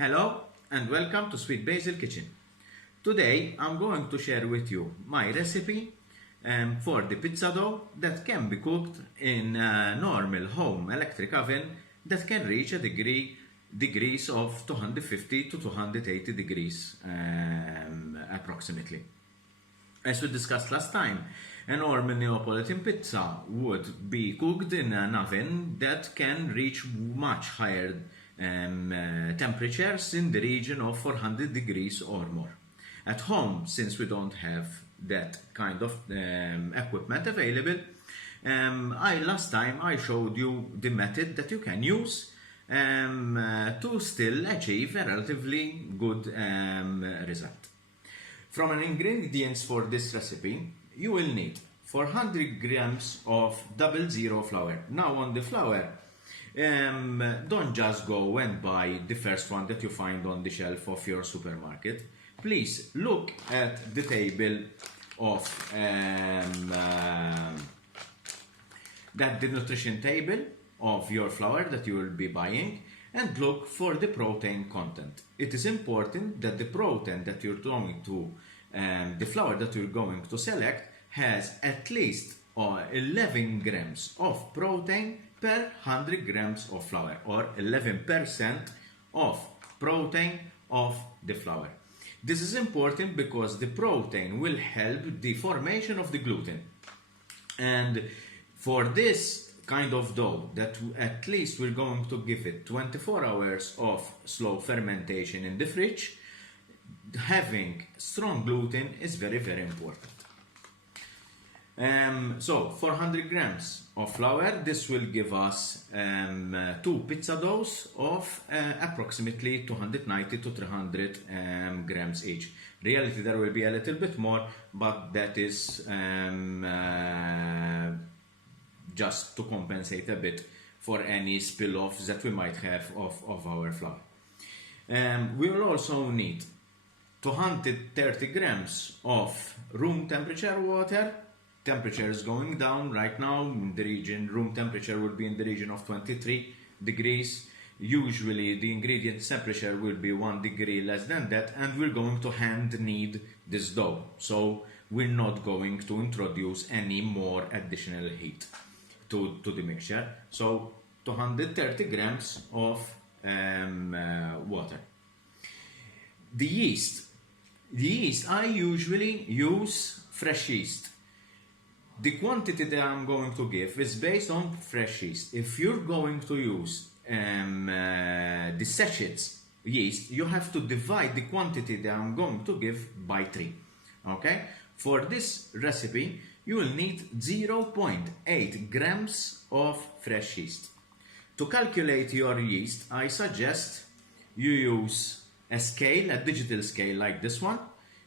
Hello and welcome to Sweet Basil Kitchen. Today I'm going to share with you my recipe for the pizza dough that can be cooked in a normal home electric oven that can reach a degrees of 250 to 280 degrees approximately. As we discussed last time, a normal Neapolitan pizza would be cooked in an oven that can reach much higher temperatures in the region of 400 degrees or more. At home, since we don't have that kind of equipment available, last time I showed you the method that you can use to still achieve a relatively good result. From an ingredients for this recipe, you will need 400 grams of 00 flour. Now on the flour, don't just go and buy the first one that you find on the shelf of your supermarket. Please look at the table of the nutrition table of your flour that you will be buying and look for the protein content. It is important that the protein that you're going to, the flour that you're going to select has at least 11 grams of protein per 100 grams of flour, or 11% of protein of the flour. This is important because the protein will help the formation of the gluten. And for this kind of dough, that at least we're going to give it 24 hours of slow fermentation in the fridge, having strong gluten is very, very important. So 400 grams of flour, this will give us 2 pizza doughs of approximately 290 to 300 grams each. Reality, there will be a little bit more, but that is just to compensate a bit for any spill-offs that we might have of our flour. We will also need 230 grams of room temperature water. Temperature is going down right now in the region. Room temperature would be in the region of 23 degrees. Usually the ingredient temperature will be 1 degree less than that, and we're going to hand knead this dough. So we're not going to introduce any more additional heat to the mixture. So 230 grams of water. The yeast, I usually use fresh yeast. The quantity that I'm going to give is based on fresh yeast. If you're going to use the sachets yeast, you have to divide the quantity that I'm going to give by 3. Okay? For this recipe, you will need 0.8 grams of fresh yeast. To calculate your yeast, I suggest you use a scale, a digital scale like this one,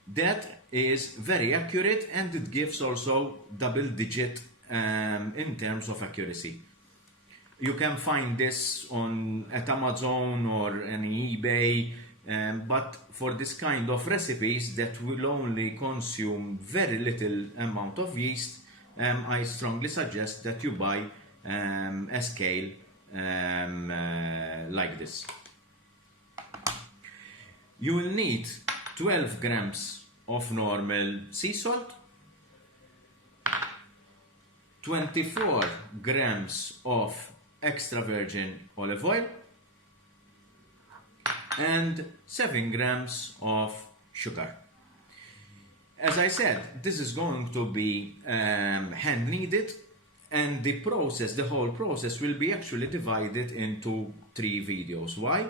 that is very accurate, and it gives also double digit in terms of accuracy. You can find this at Amazon or on eBay, but for this kind of recipes that will only consume very little amount of yeast, I strongly suggest that you buy a scale like this. You will need 12 grams of normal sea salt, 24 grams of extra virgin olive oil, and 7 grams of sugar. As I said, this is going to be hand kneaded, and the whole process will be actually divided into 3 videos. Why?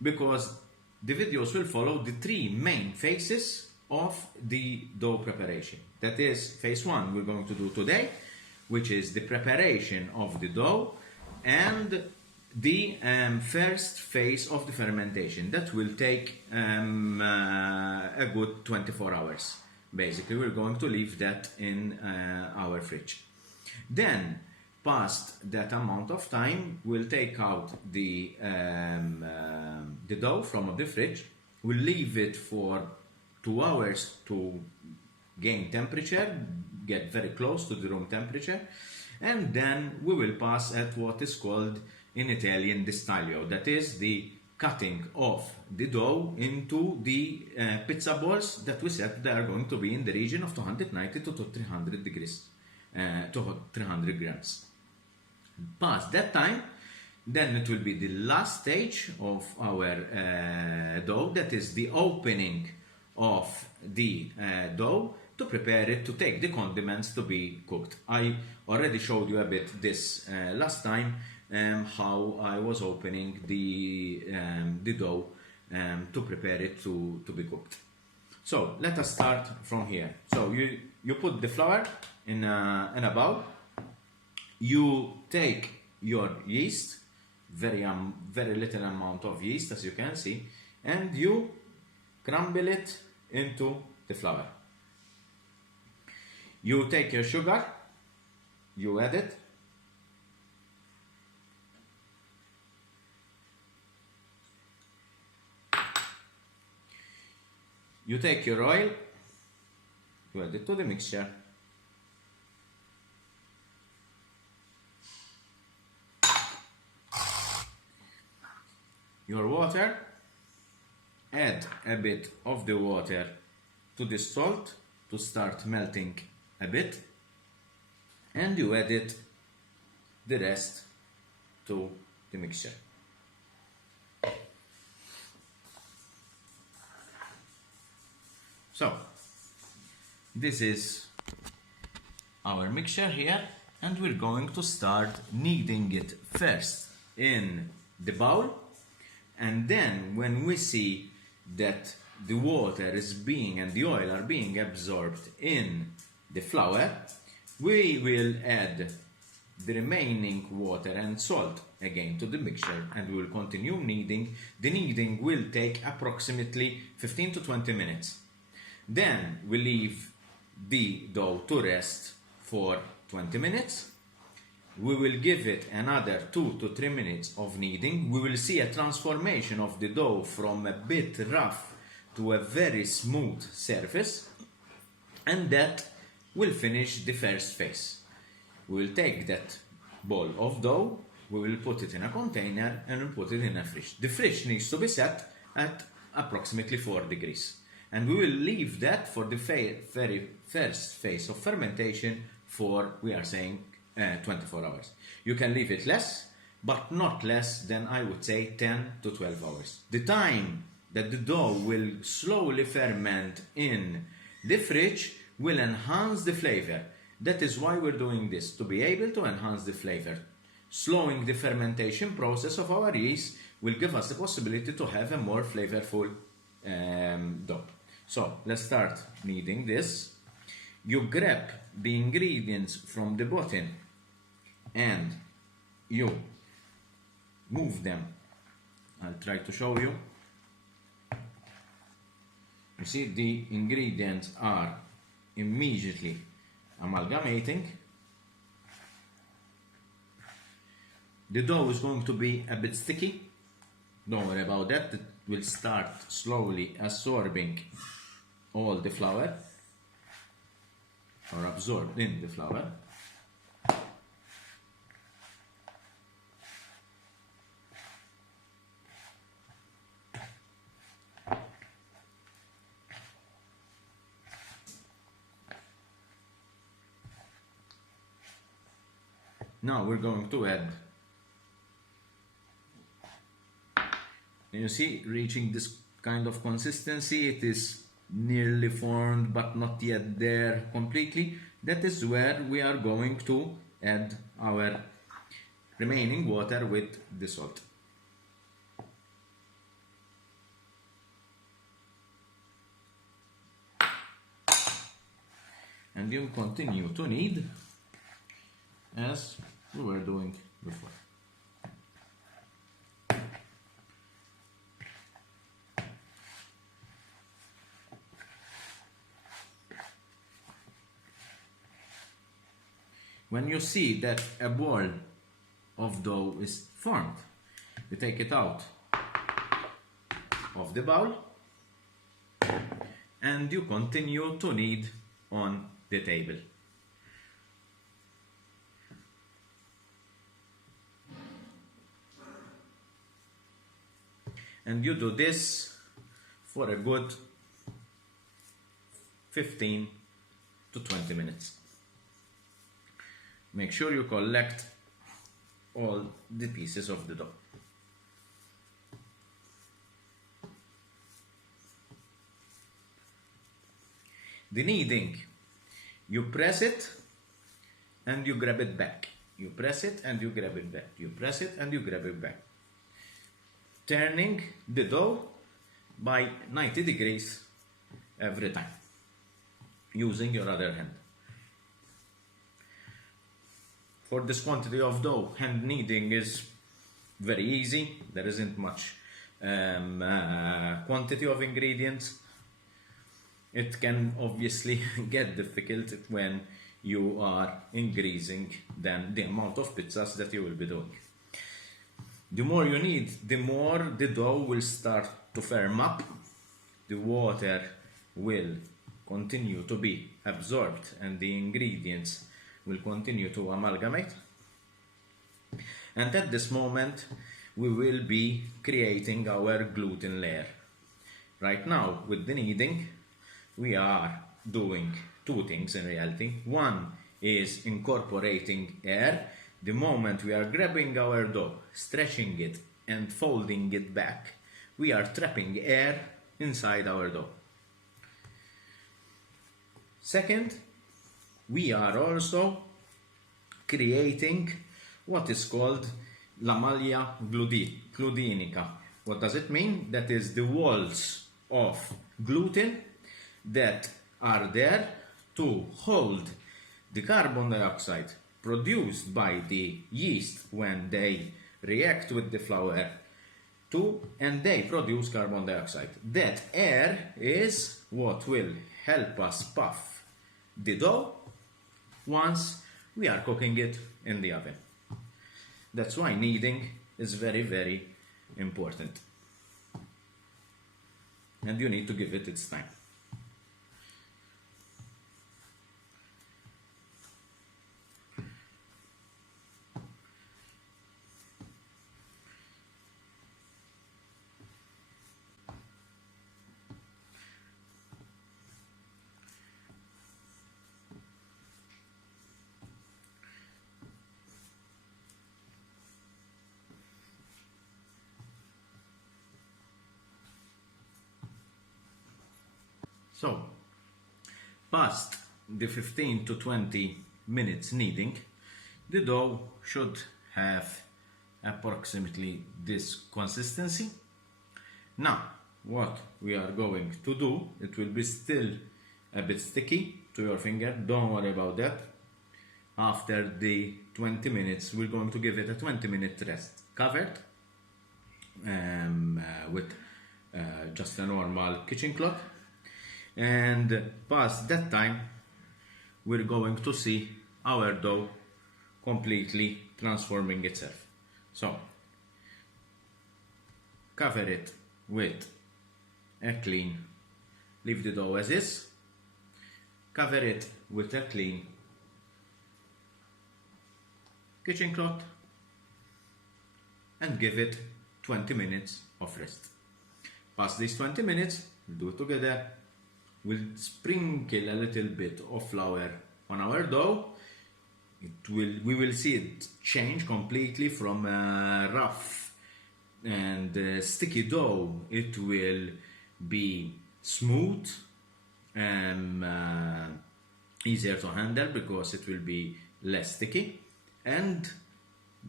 Because the videos will follow the 3 main phases of the dough preparation. That is, phase 1 we're going to do today, which is the preparation of the dough, and the first phase of the fermentation. That will take a good 24 hours. Basically, we're going to leave that in our fridge. Then, past that amount of time, we'll take out the dough from the fridge. We'll leave it for 2 hours to gain temperature, get very close to the room temperature, and then we will pass at what is called in Italian di staglio, that is the cutting of the dough into the pizza balls that we said they are going to be in the region of 290 to 300 degrees, to 300 grams. Past that time, then it will be the last stage of our dough, that is the opening of the dough to prepare it to take the condiments to be cooked. I already showed you a bit this last time, how I was opening the dough to prepare it to be cooked. So let us start from here. So you put the flour in a bowl. You take your yeast, very little amount of yeast as you can see, and you crumble it into the flour. You take your sugar, you add it. You take your oil, you add it to the mixture. Your water, add a bit of the water to the salt to start melting a bit, and you add it the rest to the mixture. So this is our mixture here, and we're going to start kneading it first in the bowl, and then when we see that the water is being and the oil are being absorbed in the flour, we will add the remaining water and salt again to the mixture, and we will continue kneading. The kneading will take approximately 15 to 20 minutes. Then we leave the dough to rest for 20 minutes. We will give it another 2 to 3 minutes of kneading. We will see a transformation of the dough from a bit rough to a very smooth surface, and that will finish the first phase. We will take that ball of dough, we will put it in a container, and we'll put it in a fridge. The fridge needs to be set at approximately 4 degrees. And we will leave that for the very first phase of fermentation for, we are saying, 24 hours. You can leave it less, but not less than, I would say, 10 to 12 hours. The time that the dough will slowly ferment in the fridge will enhance the flavor. That is why we're doing this, to be able to enhance the flavor. Slowing the fermentation process of our yeast will give us the possibility to have a more flavorful dough. So let's start kneading this. You grab the ingredients from the bottom and you move them. I'll try to show you. You see, the ingredients are immediately amalgamating. The dough is going to be a bit sticky. Don't worry about that. It will start slowly absorbing all the flour, or absorbed in the flour. Now we're going to add, you see, reaching this kind of consistency, it is nearly formed but not yet there completely. That is where we are going to add our remaining water with the salt. And you continue to knead as we were doing before. When you see that a ball of dough is formed, you take it out of the bowl and you continue to knead on the table. And you do this for a good 15 to 20 minutes. Make sure you collect all the pieces of the dough. The kneading, you press it and you grab it back. You press it and you grab it back. You press it and you grab it back. Turning the dough by 90 degrees every time, using your other hand. For this quantity of dough, hand kneading is very easy. There isn't much quantity of ingredients. It can obviously get difficult when you are increasing then the amount of pizzas that you will be doing. The more you need, the more the dough will start to firm up. The water will continue to be absorbed and the ingredients will continue to amalgamate. And at this moment, we will be creating our gluten layer. Right now, with the kneading, we are doing two things in reality. One is incorporating air. The moment we are grabbing our dough, stretching it and folding it back, we are trapping air inside our dough. Second, we are also creating what is called la maglia glutenica. What does it mean? That is the walls of gluten that are there to hold the carbon dioxide produced by the yeast when they react with the flour and they produce carbon dioxide. That air is what will help us puff the dough once we are cooking it in the oven. That's why kneading is very, very important. And you need to give it its time. So, past the 15 to 20 minutes kneading, the dough should have approximately this consistency. Now, what we are going to do, it will be still a bit sticky to your finger, don't worry about that. After the 20 minutes, we're going to give it a 20-minute rest, covered with just a normal kitchen cloth. And past that time, we're going to see our dough completely transforming itself. So, cover it with a clean, leave the dough as is, cover it with a clean kitchen cloth and give it 20 minutes of rest. Past these 20 minutes, we'll do it together. We'll sprinkle a little bit of flour on our dough. We will see it change completely from a rough and sticky dough. It will be smooth and easier to handle because it will be less sticky and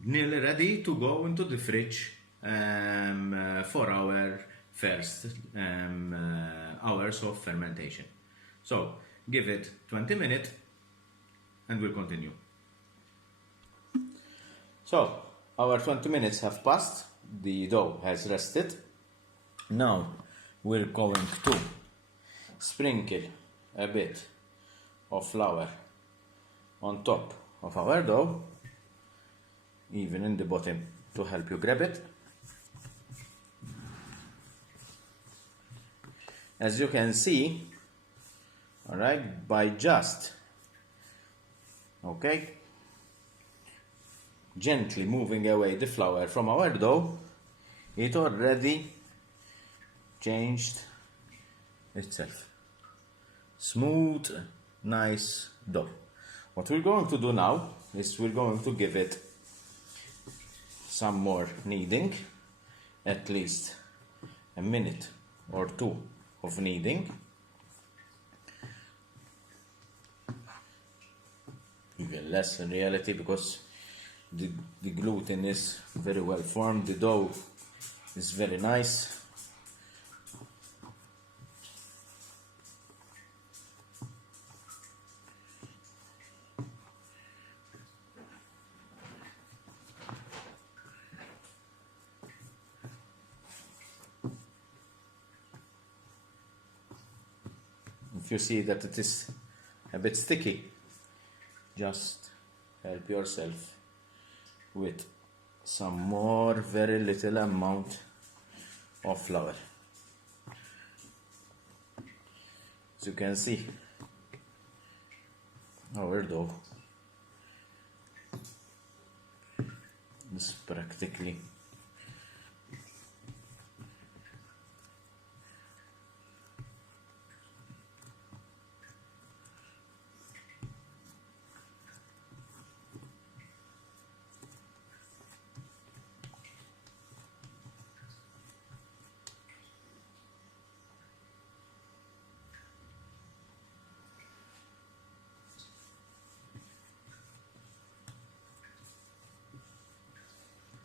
nearly ready to go into the fridge for our first hours of fermentation. So give it 20 minutes and we'll continue. So our 20 minutes have passed, the dough has rested. Now we're going to sprinkle a bit of flour on top of our dough, even in the bottom to help you grab it. As you can see, all right, by just gently moving away the flour from our dough, it already changed itself. Smooth, nice dough. What we're going to do now is we're going to give it some more kneading, at least a minute or two of kneading. Even less in reality, because the gluten is very well formed, the dough is very nice. If you see that it is a bit sticky, just help yourself with some more, very little amount of flour. As you can see, our dough is practically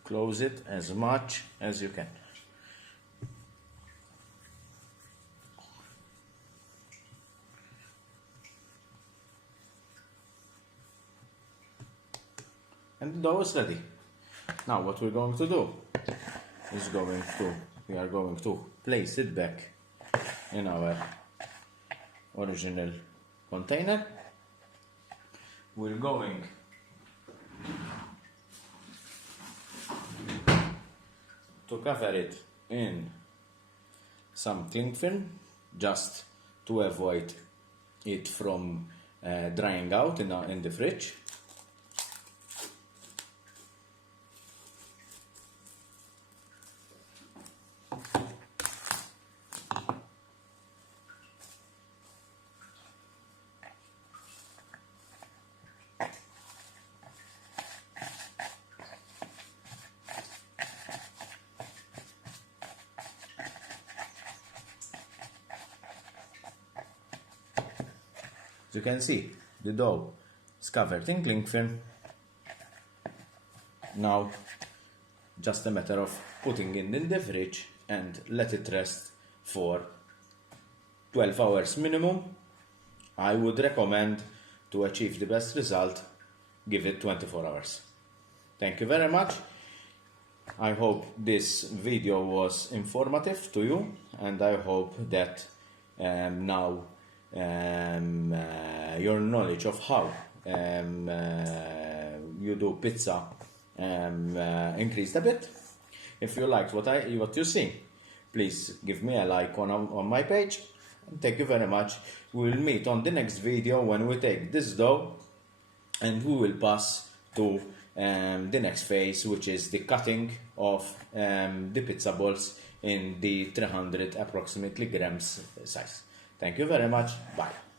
close it as much as you can. And the dough is ready. Now what we're going to do is we are going to place it back in our original container. We're going to cover it in some cling film, just to avoid it from drying out in the fridge. As you can see, the dough is covered in cling film. Now, just a matter of putting it in the fridge and let it rest for 12 hours minimum. I would recommend, to achieve the best result, give it 24 hours. Thank you very much. I hope this video was informative to you, and I hope that now your knowledge of how you do pizza increased a bit. If you liked what you see, please give me a like on my page. Thank you very much. We will meet on the next video when we take this dough and we will pass to the next phase, which is the cutting of the pizza balls in the 300 approximately grams size. Thank you very much. Bye.